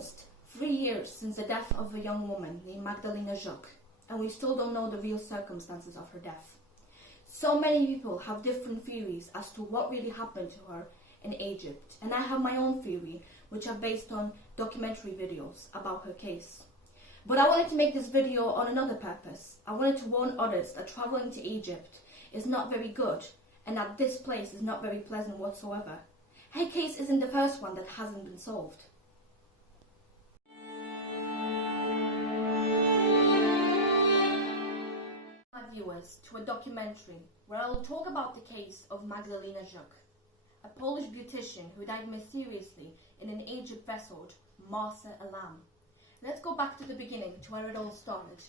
almost 3 years since the death of a young woman named Magdalena, and we still don't know the real circumstances of her death. So many people have different theories as to what really happened to her in Egypt, and I have my own theory, which are based on documentary videos about her case. But I wanted to make this video on another purpose. I wanted to warn others that traveling to Egypt is not very good, and that this place is not very pleasant whatsoever. Her case isn't the first one that hasn't been solved. My viewers to a documentary where I will talk about the case of Magdalena, a Polish beautician who died mysteriously in an Egypt vessel, Marsa Alam. Let's go back to the beginning, to where it all started.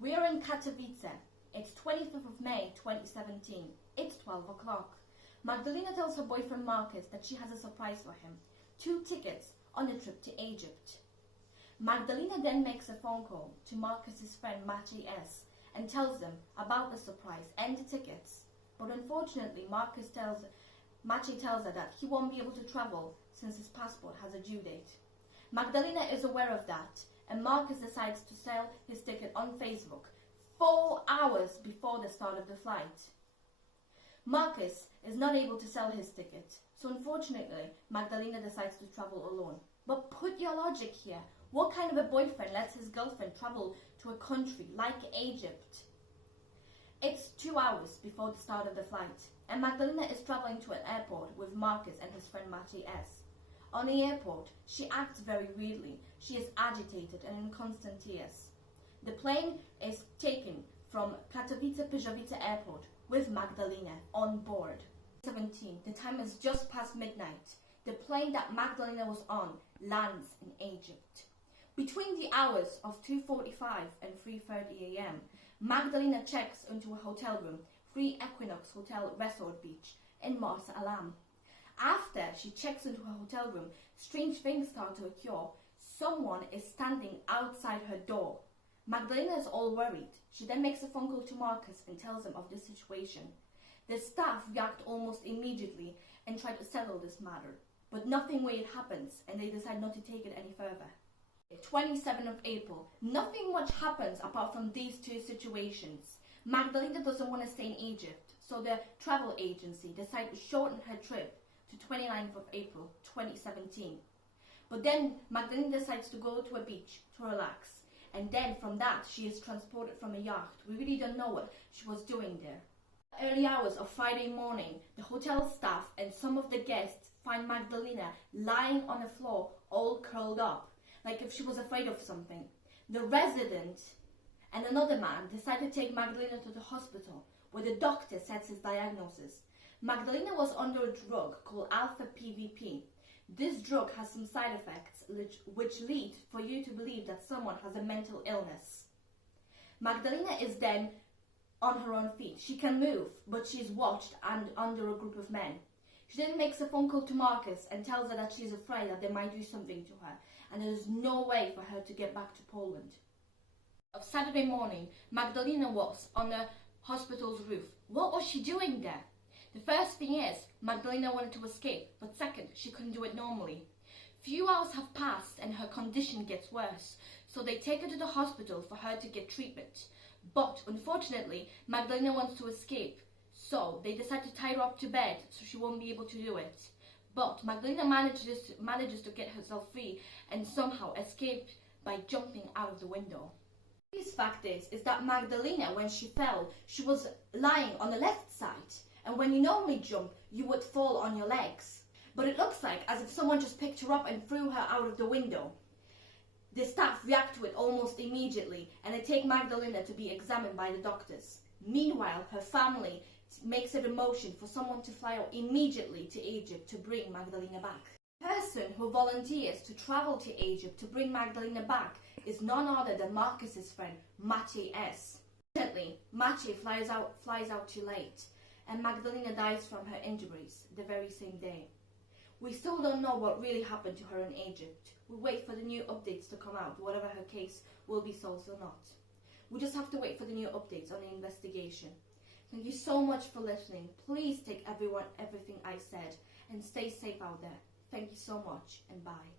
We are in Katowice. It's 25th of May 2017. It's 12 o'clock. Magdalena tells her boyfriend Marcus that she has a surprise for him. 2 tickets on a trip to Egypt. Magdalena then makes a phone call to Marcus's friend Maciej S. and tells them about the surprise and the tickets. But unfortunately, Maciej tells her that he won't be able to travel since his passport has a due date. Magdalena is aware of that, and Marcus decides to sell his ticket on Facebook 4 hours before the start of the flight. Marcus is not able to sell his ticket, so unfortunately, Magdalena decides to travel alone. But put your logic here. What kind of a boyfriend lets his girlfriend travel to a country like Egypt? It's 2 hours before the start of the flight, and Magdalena is traveling to an airport with Marcus and his friend Maciej S. On the airport, she acts very weirdly. She is agitated and in constant tears. The plane is taken from Katowice-Pyrziowice Airport with Magdalena on board. 17. The time is just past midnight. The plane that Magdalena was on lands in Egypt. Between the hours of 2:45 and 3:30 a.m., Magdalena checks into a hotel room, 3 Equinox Hotel Resort Beach in Marsa Alam. After she checks into her hotel room, strange things start to occur. Someone is standing outside her door. Magdalena is all worried. She then makes a phone call to Marcus and tells him of this situation. The staff react almost immediately and try to settle this matter, but nothing weird happens and they decide not to take it any further. 27th of April, nothing much happens apart from these 2 situations. Magdalena doesn't want to stay in Egypt, so the travel agency decides to shorten her trip to 29th of April 2017. But then Magdalena decides to go to a beach to relax, and then from that she is transported from a yacht. We really don't know what she was doing there. Early hours of Friday morning, the hotel staff and some of the guests find Magdalena lying on the floor, all curled up, like if she was afraid of something. The resident and another man decide to take Magdalena to the hospital, where the doctor sets his diagnosis. Magdalena was under a drug called alpha PVP. This drug has some side effects which lead for you to believe that someone has a mental illness. Magdalena is then on her own feet. She can move, but she's watched and under a group of men. She then makes a phone call to Marcus and tells her that she's afraid that they might do something to her, and there's no way for her to get back to Poland. On Saturday morning, Magdalena was on the hospital's roof. What was she doing there? The first thing is, Magdalena wanted to escape, but second, she couldn't do it normally. Few hours have passed and her condition gets worse, so they take her to the hospital for her to get treatment. But unfortunately, Magdalena wants to escape, so they decide to tie her up to bed so she won't be able to do it. But Magdalena manages to get herself free and somehow escape by jumping out of the window. The biggest fact is that Magdalena, when she fell, she was lying on the left side. And when you normally jump, you would fall on your legs. But it looks like as if someone just picked her up and threw her out of the window. The staff react to it almost immediately, and they take Magdalena to be examined by the doctors. Meanwhile, her family makes it a motion for someone to fly out immediately to Egypt to bring Magdalena back. The person who volunteers to travel to Egypt to bring Magdalena back is none other than Marcus's friend, Maciej S. Unfortunately, Maciej flies out too late, and Magdalena dies from her injuries the very same day. We still don't know what really happened to her in Egypt. We wait for the new updates to come out, whatever her case will be solved or not. We just have to wait for the new updates on the investigation. Thank you so much for listening. Please take everything I said and stay safe out there. Thank you so much and bye.